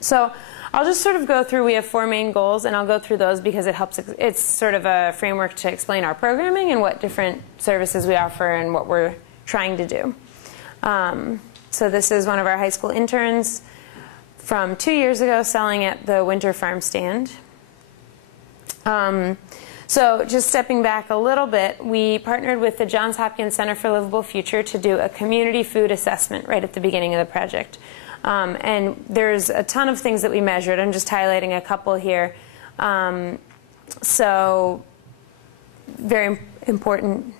So I'll just sort of go through, we have 4 main goals, and I'll go through those because it helps, it's sort of a framework to explain our programming and what different services we offer and what we're trying to do. So this is one of our high school interns from 2 years ago selling at the Winter Farm stand. So just stepping back a little bit, we partnered with the Johns Hopkins Center for Livable Future to do a community food assessment right at the beginning of the project. And there's a ton of things that we measured. I'm just highlighting a couple here. So very important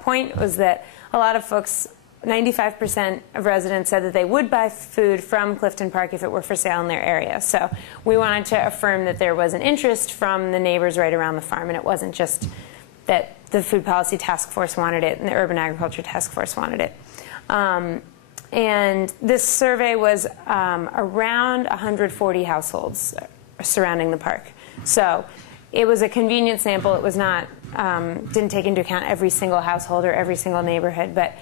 point was that a lot of folks, 95% of residents said that they would buy food from Clifton Park if it were for sale in their area. So we wanted to affirm that there was an interest from the neighbors right around the farm, and it wasn't just that the Food Policy Task Force wanted it and the Urban Agriculture Task Force wanted it. And this survey was around 140 households surrounding the park. So it was a convenient sample. It was not, didn't take into account every single household or every single neighborhood, but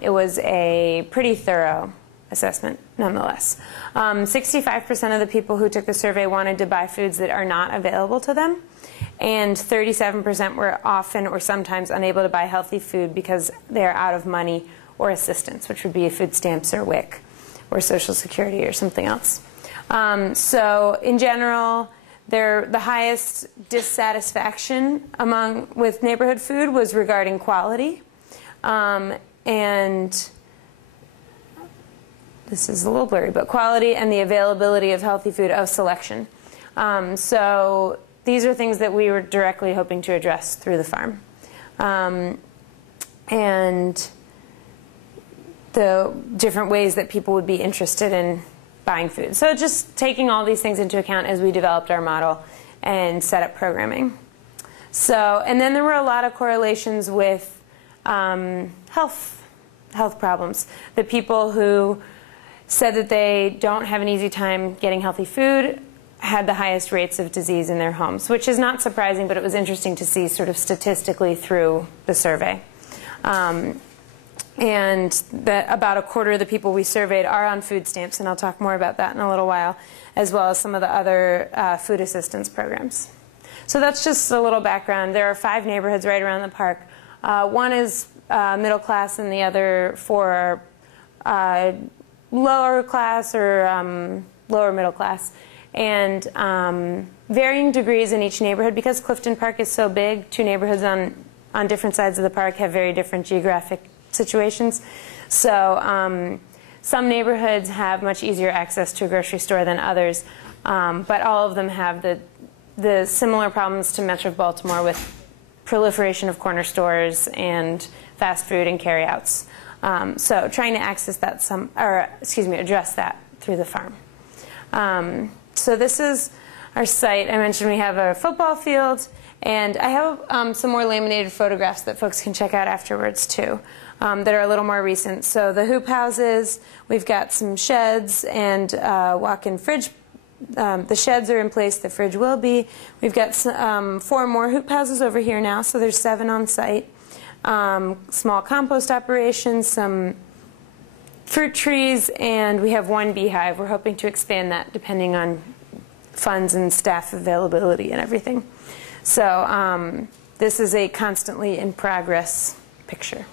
it was a pretty thorough assessment nonetheless. 65% of the people who took the survey wanted to buy foods that are not available to them, and 37% were often or sometimes unable to buy healthy food because they're out of money or assistance, which would be food stamps or WIC or Social Security or something else. So in general, the highest dissatisfaction with neighborhood food was regarding quality. And this is a little blurry, but quality and the availability of healthy food of selection. So these are things that we were directly hoping to address through the farm. And the different ways that people would be interested in buying food. So just taking all these things into account as we developed our model and set up programming. So, and then there were a lot of correlations with health problems. The people who said that they don't have an easy time getting healthy food had the highest rates of disease in their homes, which is not surprising, but it was interesting to see sort of statistically through the survey. And that about a quarter of the people we surveyed are on food stamps, and I'll talk more about that in a little while, as well as some of the other food assistance programs. So that's just a little background. There are 5 neighborhoods right around the park. One is middle class, and the other 4 are lower class or lower middle class. And varying degrees in each neighborhood. Because Clifton Park is so big, 2 neighborhoods on different sides of the park have very different geographic situations. So some neighborhoods have much easier access to a grocery store than others, but all of them have the similar problems to Metro Baltimore with proliferation of corner stores and fast food and carryouts. So trying to access that address that through the farm. So this is our site. I mentioned we have a football field, and I have some more laminated photographs that folks can check out afterwards too, that are a little more recent. So the hoop houses, we've got some sheds and walk-in fridge. The sheds are in place, the fridge will be. We've got 4 more hoop houses over here now, so there's 7 on site. Small compost operations, some fruit trees, and we have 1 beehive. We're hoping to expand that depending on funds and staff availability and everything. So this is a constantly in progress picture.